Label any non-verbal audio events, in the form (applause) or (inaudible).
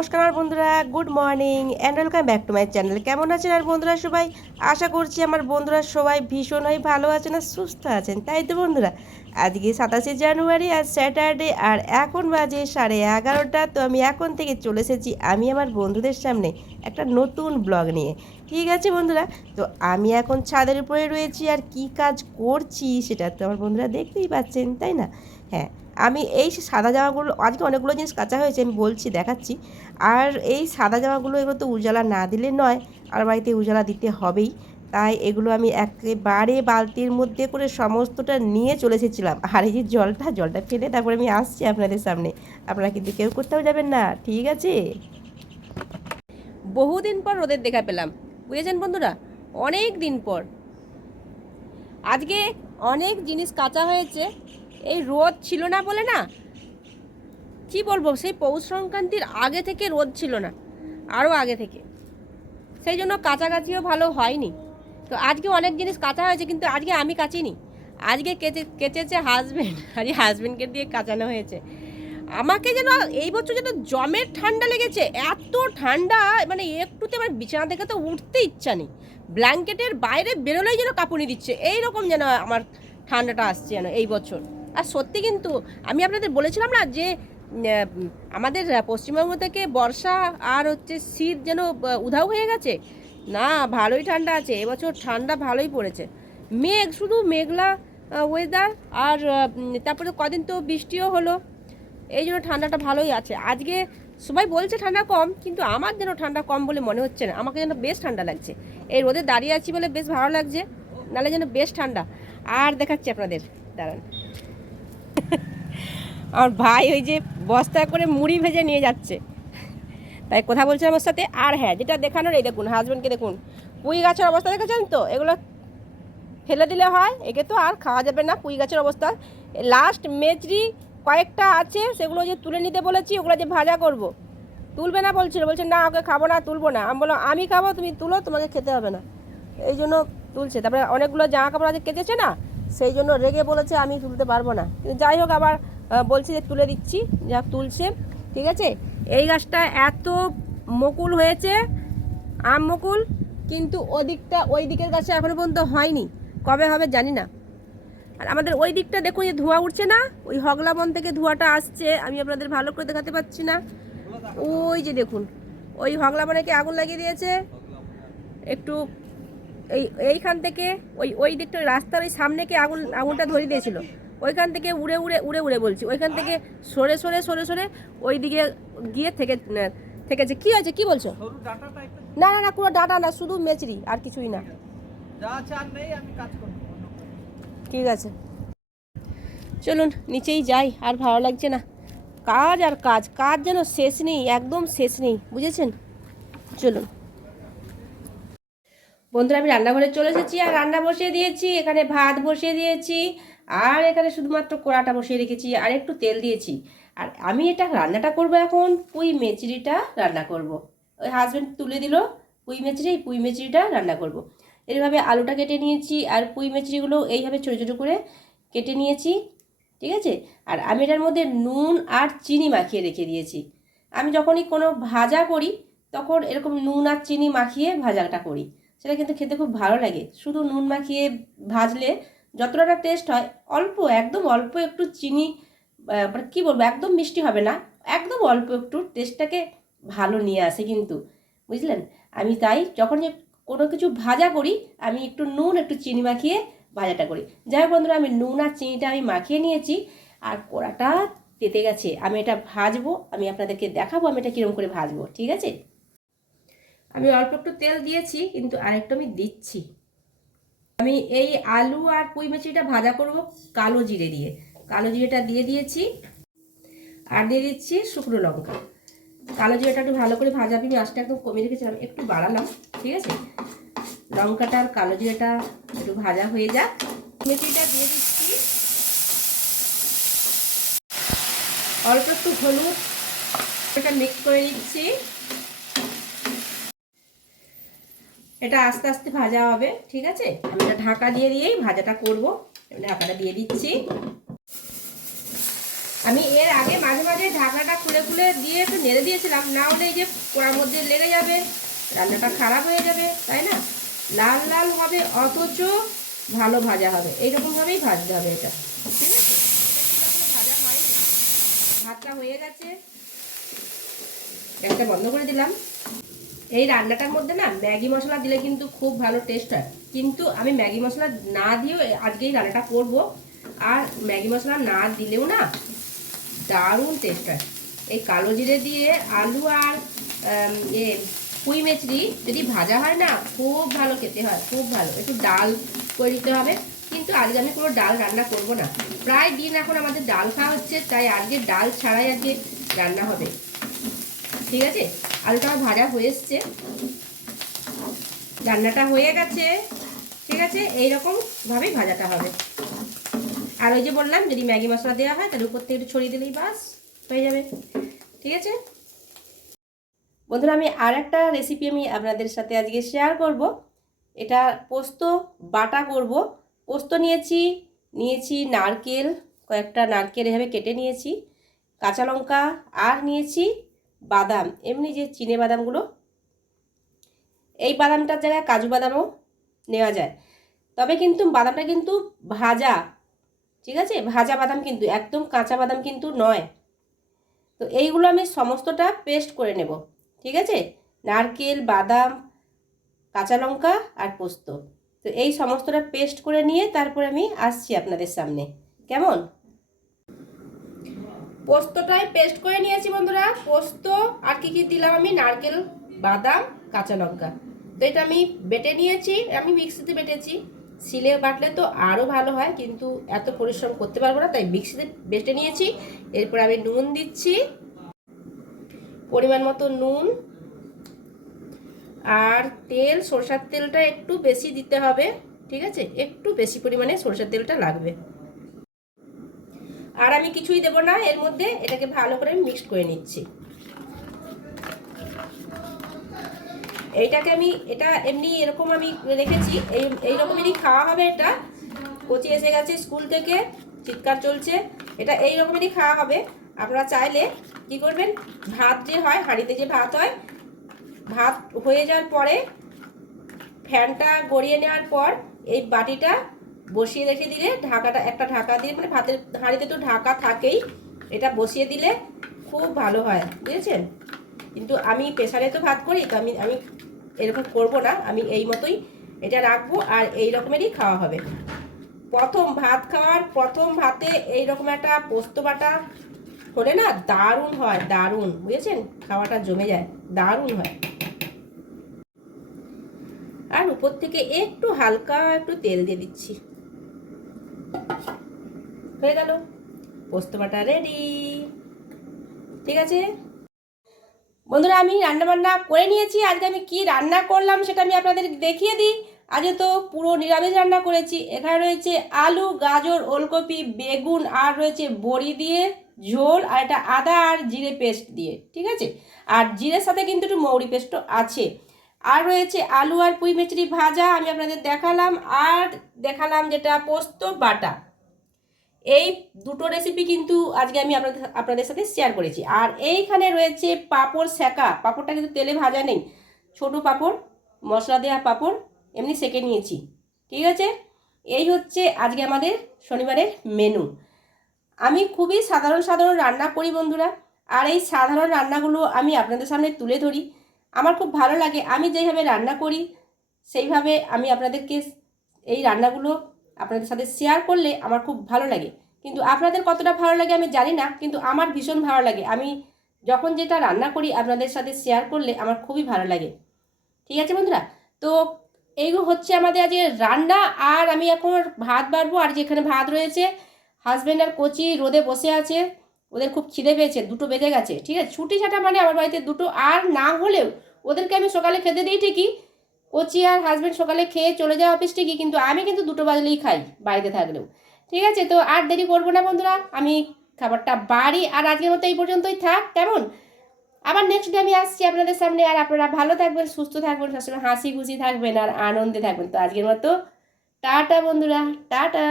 নমস্কার আমার বন্ধুরা good morning and welcome back to my channel কেমন আছেন আর বন্ধুরা সবাই? আশা করছি আমার বন্ধুরা সবাই ভীষণ ভীষণই ভালো আছেন আর সুস্থ আছেন। তাই তো বন্ধুরা, আজকে সাতাশে জানুয়ারি আর স্যাটারডে, আর এখন বাজে সাড়ে এগারোটা, তো আমি এখন থেকে চলে এসেছি আমি আমার বন্ধুদের সামনে একটা নতুন ব্লগ নিয়ে। ঠিক আছে বন্ধুরা, তো আমি এখন ছাদের উপরে রয়েছি আর কি কাজ করছি সেটা তো আমার বন্ধুরা দেখতেই পাচ্ছেন, তাই না? হ্যাঁ আমি এই সাদা জামাগুলো, আজকে অনেকগুলো জিনিস কাঁচা হয়েছে, আমি বলছি, দেখাচ্ছি। আর এই সাদা জামাগুলো এগুলো তো উজালা না দিলে নয়, আর বাড়িতে উজালা দিতে হবেই। তাই এগুলো আমি একেবারে বালতির মধ্যে করে সমস্তটা নিয়ে চলে এসেছিলাম। আর এই যে জলটা জলটা ফেলে তারপরে আমি আসছি আপনাদের সামনে। আপনারা কিন্তু কেউ করতেও যাবেন না, ঠিক আছে? বহুদিন পর রোদের দেখা পেলাম। বুঝেছেন বন্ধুরা, অনেক দিন পর। আজকে অনেক জিনিস কাঁচা হয়েছে এই রোদ ছিল না বলে না? কি বলব, সেই পৌষ সংক্রান্তির আগে থেকে রোদ ছিল না আরও আগে থেকে। সেই জন্য কাছাকাছিও ভালো হয়নি। তো আজকে অনেক জিনিস কাঁচা হয়েছে, কিন্তু আজকে আমি কাচিনি। আজকে কেচে, কেচেছে হাজবেন্ড (laughs) আজকে হাজব্যান্ডকে দিয়ে কাচানো হয়েছে। আমাকে যেন এই বছর যেন জমের ঠান্ডা লেগেছে, এত ঠান্ডা মানে একটুতে আমার বিছানা থেকে তো উঠতে ইচ্ছা নেই। ব্ল্যাঙ্কেটের বাইরে বেরোলেই যেন কাঁপুনি দিচ্ছে এই রকম যেন আমার ঠান্ডাটা আসছে যেন এই বছর। আর সত্যি কিন্তু আমি আপনাদের বলেছিলাম না যে আমাদের পশ্চিমবঙ্গ থেকে বর্ষা আর হচ্ছে শীত যেন উধাও হয়ে গেছে। না, ভালোই ঠান্ডা আছে। এবছর ঠান্ডা ভালোই পড়েছে। মেঘ, শুধু মেঘলা ওয়েদার আর তারপরে কদিন তো বৃষ্টিও হলো। এই জন্য ঠান্ডাটা ভালোই আছে। আজকে সবাই বলছে ঠান্ডা কম, কিন্তু আমার যেন ঠান্ডা কম বলে মনে হচ্ছে না। আমাকে যেন বেশ ঠান্ডা লাগছে। এই রোদে দাঁড়িয়ে আছি বলে বেশ ভালো লাগছে। নাহলে যেন বেশ ঠান্ডা। আর দেখাচ্ছি আপনাদের। দাঁড়ান। আমার ভাই ওই যে বস্তা করে মুড়ি ভেজে নিয়ে যাচ্ছে। তাই কথা বলছে আমার সাথে। আর হ্যাঁ যেটা দেখানোর, এই দেখুন হাজব্যান্ডকে দেখুন। পুঁই গাছের অবস্থা দেখেছেন তো? এগুলো ফেলে দিলে হয়, একে তো আর খাওয়া যাবে না পুঁই গাছের অবস্থা। লাস্ট মেচরি কয়েকটা আছে, সেগুলো যে তুলে নিতে বলেছি, ওগুলো যে ভাজা করব। তুলবে না বলছিল, বলছে, না, ওকে খাব না, তুলবো না। আমি বললাম, আমি খাব, তুমি তুলো, তোমাকে খেতে হবে না। এই জন্য তুলছে। তারপরে অনেকগুলো জামা কাপড় আজকে কেটেছে না? সেই জন্য রেগে বলেছে, আমি তুলতে পারব না। কিন্তু যাই হোক, আবার বলছে যে তুলে দিচ্ছি, যা তুলছে, ঠিক আছে? এই গাছটা এত মকুল হয়েছে, আম মুকুল, কিন্তু ওদিকটা, ওই দিকের গাছে এখনও পর্যন্ত হয়নি। কবে হবে জানি না। আর আমাদের ওই দিকটা দেখুন যে ধোঁয়া উঠছে না? ওই হগলা বন থেকে ধোঁয়াটা আসছে, আমি আপনাদের ভালো করে দেখাতে পাচ্ছি না। ওই যে দেখুন, ওই হগলা বনে কি আগুন লাগিয়ে দিয়েছে? একটু এই, এইখান থেকে, ওই ওই দিকটা, রাস্তার ওই সামনে কি আগুন, আগুনটা ধরিয়ে দিয়েছিল? ওইখান থেকে উড়ে উড়ে উড়ে উড়ে বলছি। ওইখান থেকে সরে সরে সরে সরে ওই দিকে গিয়ে থেকে থেকেছে। কি হয়েছে? কি বলছো? না না না কোনো ডাটা না শুধু মেচড়ি আর কিছুই না। ঠিক আছে। চলুন নিচেই যাই আর ভালো লাগছে না। কাজ আর কাজ কাজ যেন শেষ নেই একদম শেষ নেই বুঝেছেন? চলুন। বন্ধুরা, আমি রান্নাঘরে চলে এসেছি আর রান্না বসিয়ে দিয়েছি, এখানে ভাত বসিয়ে দিয়েছি আর এখানে শুধুমাত্র কড়াটা বসিয়ে রেখেছি আর একটু তেল দিয়েছি। আর আমি এটা রান্নাটা করব এখন, পুঁই মেচড়িটা রান্না করব। ওই হাজব্যান্ড তুলে দিল, পুঁই মেচড়ি, পুঁই মেচড়িটা রান্না করব। এইভাবে আলুটা কেটে নিয়েছি আর পুঁই মেচড়িগুলো এইভাবে ছোটো ছোটো করে কেটে নিয়েছি, ঠিক আছে? আর আমি এটার মধ্যে নুন আর চিনি মাখিয়ে রেখে দিয়েছি। আমি যখনই কোনো ভাজা করি, তখন এরকম নুন আর চিনি মাখিয়ে ভাজাটা করি। সেটা কিন্তু খেতে খুব ভালো লাগে। শুধু নুন মাখিয়ে ভাজলে যতটা টেস্ট হয়, অল্প, একদম অল্প একটু চিনি মানে কী বলব, একদম মিষ্টি হবে না, একদম অল্প একটু টেস্টটাকে ভালো নিয়ে আসে কিন্তু, বুঝলেন? আমি তাই যখন কোনো কিছু ভাজা করি, আমি একটু নুন, একটু চিনি মাখিয়ে ভাজাটা করি। যাই হোক বন্ধুরা, আমি নুন আর চিনিটা আমি মাখিয়ে নিয়েছি, আর কড়াটা তেতে গেছে। আমি এটা ভাজবো, আমি আপনাদেরকে দেখাবো আমি এটা কীরকম করে ভাজবো, ঠিক আছে? আমি অল্প একটু তেল দিয়েছি, কিন্তু আরেকটু আমি দিচ্ছি। আমি এই আলু আর পুঁই মাছিটা ভাজা করব কালো জিরে দিয়ে। কালো জিরেটা দিয়ে দিয়েছি, আর দিয়ে দিচ্ছি শুকনো লঙ্কা। কালো জিরেটা একটু ভালো করে ভাজা, আমি আঁচটা একদম কমিয়ে রেখেছিলাম, একটু বাড়ালাম, ঠিক আছে? লঙ্কাটা আর কালো জিরেটা একটু ভাজা হয়ে যাক। মেথিটা দিয়ে দিচ্ছি। অল্প একটু হলুদ, এটা মিক্স করে দিচ্ছি এটা আস্তে আস্তে ভাজা হবে, ঠিক আছে? আমি এটা ঢাকা দিয়ে দিয়েই ভাজাটা করব। ঢাকাটা দিয়ে দিচ্ছি। আমি এর আগে মাঝে মাঝে ঢাকনাটা খুলে খুলে দিয়ে একটু নেড়ে দিয়েছিলাম। না হলে এই যে পোড়ার মধ্যে লেগে যাবে, রান্নাটা খারাপ হয়ে যাবে, তাই না? লাল লাল হবে, অথচ ভালো ভাজা হবে। এইরকমভাবেই ভাজতে হবে এটা, ঠিক আছে? ভাজা হয়নি। ভাতটা হয়ে গেছে। গ্যাসটা বন্ধ করে দিলাম। এই রান্নাটার মধ্যে না ম্যাগি মশলা দিলে কিন্তু খুব ভালো টেস্ট হয়। কিন্তু আমি ম্যাগি মশলা না দিয়েও আজকে এই রান্নাটা করব। আর ম্যাগি মশলা না দিলেও না দারুণ টেস্ট হয়। এই কালো জিরে দিয়ে আলু আর এ পুঁই মেচড়ি যদি ভাজা হয় না খুব ভালো খেতে হয়, খুব ভালো। একটু ডাল করে দিতে হবে। কিন্তু আজকে আমি কোনো ডাল রান্না করব না। প্রায় দিন এখন আমাদের ডাল খাওয়া হচ্ছে, তাই আজকে ডাল ছাড়াই আজকে রান্না হবে। ঠিক আছে? আলুটা ভাজা হয়ে এসছে। রান্নাটা হয়ে গেছে। ঠিক আছে? এইরকম ভাবেই ভাজাটা হবে। আর ওই যে বললাম, যদি ম্যাগি মশলা দেওয়া হয়, তাহলে উপর থেকে একটু ছড়িয়ে দিলেই বাস, হয়ে যাবে। ঠিক আছে? বন্ধুরা, আমি আর একটা রেসিপি আমি আপনাদের সাথে আজকে শেয়ার করব। এটা পোস্ত, বাটা করব। পোস্ত নিয়েছি নিয়েছি নারকেল, কয়েকটা নারকেল এভাবে কেটে নিয়েছি। কাঁচা লঙ্কা আর নিয়েছি বাদাম, এমনি যে চিনে বাদামগুলো, এই বাদামটার জায়গায় কাজু বাদামও নেওয়া যায়। তবে কিন্তু বাদামটা কিন্তু ভাজা, ঠিক আছে? ভাজা বাদাম কিন্তু, একদম কাঁচা বাদাম কিন্তু নয়। তো এইগুলো আমি সমস্তটা পেস্ট করে নেব, ঠিক আছে? নারকেল, বাদাম, কাঁচা লঙ্কা আর পোস্ত। তো এই সমস্তটা পেস্ট করে নিয়ে তারপরে আমি আসছি আপনাদের সামনে। কেমন? পোস্তটাই পেস্ট করে নিয়েছি বন্ধুরা। পোস্ত, আর কি কি দিলাম আমি? নারকেল, বাদাম, কাঁচা লঙ্কা। তো এটা আমি বেটে নিয়েছি, আমি মিক্সিতে বেটেছি। শিলে বাটলে তো আরও ভালো হয়, কিন্তু এত পরিশ্রম করতে পারব না, তাই মিক্সিতে বেটে নিয়েছি। এরপর আমি নুন দিচ্ছি। পরিমাণ মতো নুন। আর তেল, সরষার তেলটা একটু বেশি দিতে হবে, ঠিক আছে? একটু বেশি পরিমাণে সরষের তেলটা লাগবে। আর আমি কিছুই দেব না, এর মধ্যে এটাকে ভালো করে মিক্সড করে নিচ্ছি। এইটাকে আমি, এটা এমনি এরকম আমি রেখেছি, এই এইরকমই খাওয়া হবে এটা। কচি এসে গেছে স্কুল থেকে, চিৎকার চলছে, এটা এই রকমেরই খাওয়া হবে। আপনারা চাইলে কি করবেন, ভাত যে হয়, হাঁড়িতে যে ভাত হয়, ভাত হয়ে যাওয়ার পরে ফ্যানটা গড়িয়ে নেওয়ার পর এই বাটিটা বসিয়ে রেখে দিলে ঢাকাটা, একটা ঢাকা দিয়ে মানে ভাতের হাঁড়িতে তো ঢাকা থাকেই, এটা বসিয়ে দিলে খুব ভালো হয়, বুঝেছেন? কিন্তু আমি প্রেশারে তো ভাত করি, তো আমি আমি এরকম করব না, আমি এই মতোই এটা রাখব আর এই রকমেরই খাওয়া হবে। প্রথম ভাত খাওয়ার প্রথম ভাতে এই রকম একটা পোস্ত বাটা হলে না দারুণ হয়, দারুণ, বুঝেছেন? খাওয়াটা জমে যায়, দারুণ হয়। আর উপর থেকে একটু হালকা একটু তেল দিয়ে দিচ্ছি। হয়ে গেল। পোস্ত বাটা রেডি ঠিক আছে? বন্ধুরা, আমি রান্না বান্না করে নিয়েছি। আজকে আমি কি রান্না করলাম সেটা আমি আপনাদের দেখিয়ে দিই। আজকে তো পুরো নিরামিষ রান্না করেছি। এখানে রয়েছে আলু, গাজর, ওলকপি, বেগুন আর রয়েছে বড়ি দিয়ে ঝোল আর এটা আদা আর জিরে পেস্ট দিয়ে। ঠিক আছে? আর জিরের সাথে কিন্তু একটু মৌরি পেস্টও আছে। আর রয়েছে আলু আর পুঁই মেচড়ি ভাজা আমি আপনাদের দেখালাম। আর দেখালাম যেটা পোস্ত বাটা। এই দুটো রেসিপি কিন্তু আজকে আমি আপনাদের আপনাদের সাথে শেয়ার করেছি। আর এইখানে রয়েছে পাঁপড় সেকা পাঁপড়টা কিন্তু তেলে ভাজা নেই। ছোট পাঁপড়, মশলা দেওয়া পাঁপড়, এমনি সেকে নিয়েছি। ঠিক আছে? এই হচ্ছে আজকে আমাদের শনিবারের মেনু আমি খুবই সাধারণ সাধারণ রান্না করি বন্ধুরা। আর এই সাধারণ রান্নাগুলো আমি আপনাদের সামনে তুলে ধরি। আমার খুব ভালো লাগে। আমি যেইভাবে রান্না করি, সেইভাবে আমি আপনাদেরকে এই রান্নাগুলো আপনাদের সাথে শেয়ার করলে আমার খুব ভালো লাগে। কিন্তু আপনাদের কতটা ভালো লাগে আমি জানি না, কিন্তু আমার ভীষণ ভালো লাগে। আমি যখন যেটা রান্না করি আপনাদের সাথে শেয়ার করলে আমার খুবই ভালো লাগে। ঠিক আছে বন্ধুরা? তো এইগুলো হচ্ছে আমাদের আজকে রান্না, আর আমি এখন ভাত বাড়বো, আর যেখানে ভাত রয়েছে হাজব্যান্ড আর কচি রোদে বসে আছে, ওদের খুব খিদে পেয়েছে, দুটো বেজে গেছে, ঠিক আছে? ছুটি ছাটা মানে আমার বাড়িতে দুটো, আর না হলেও ওদেরকে আমি সকালে খেতে দিই ঠিকই কোচি আর হাজব্যান্ড সকালে খেয়ে চলে যায় অফিস ঠিকই কিন্তু আমি কিন্তু দুটো বাজলেই খাই বাড়িতে থাকলেও। ঠিক আছে? তো আর দেরি করব না বন্ধুরা। আমি খাবারটা বাড়ি আর আজকের মতো এই পর্যন্তই থাক। কেমন? আবার নেক্সট ডে আমি আসছি আপনাদের সামনে। আর আপনারা ভালো থাকবেন, সুস্থ থাকবেন, সবসময় হাসি খুশি থাকবেন আর আনন্দে থাকবেন। তো আজকের মতো টাটা বন্ধুরা, টাটা।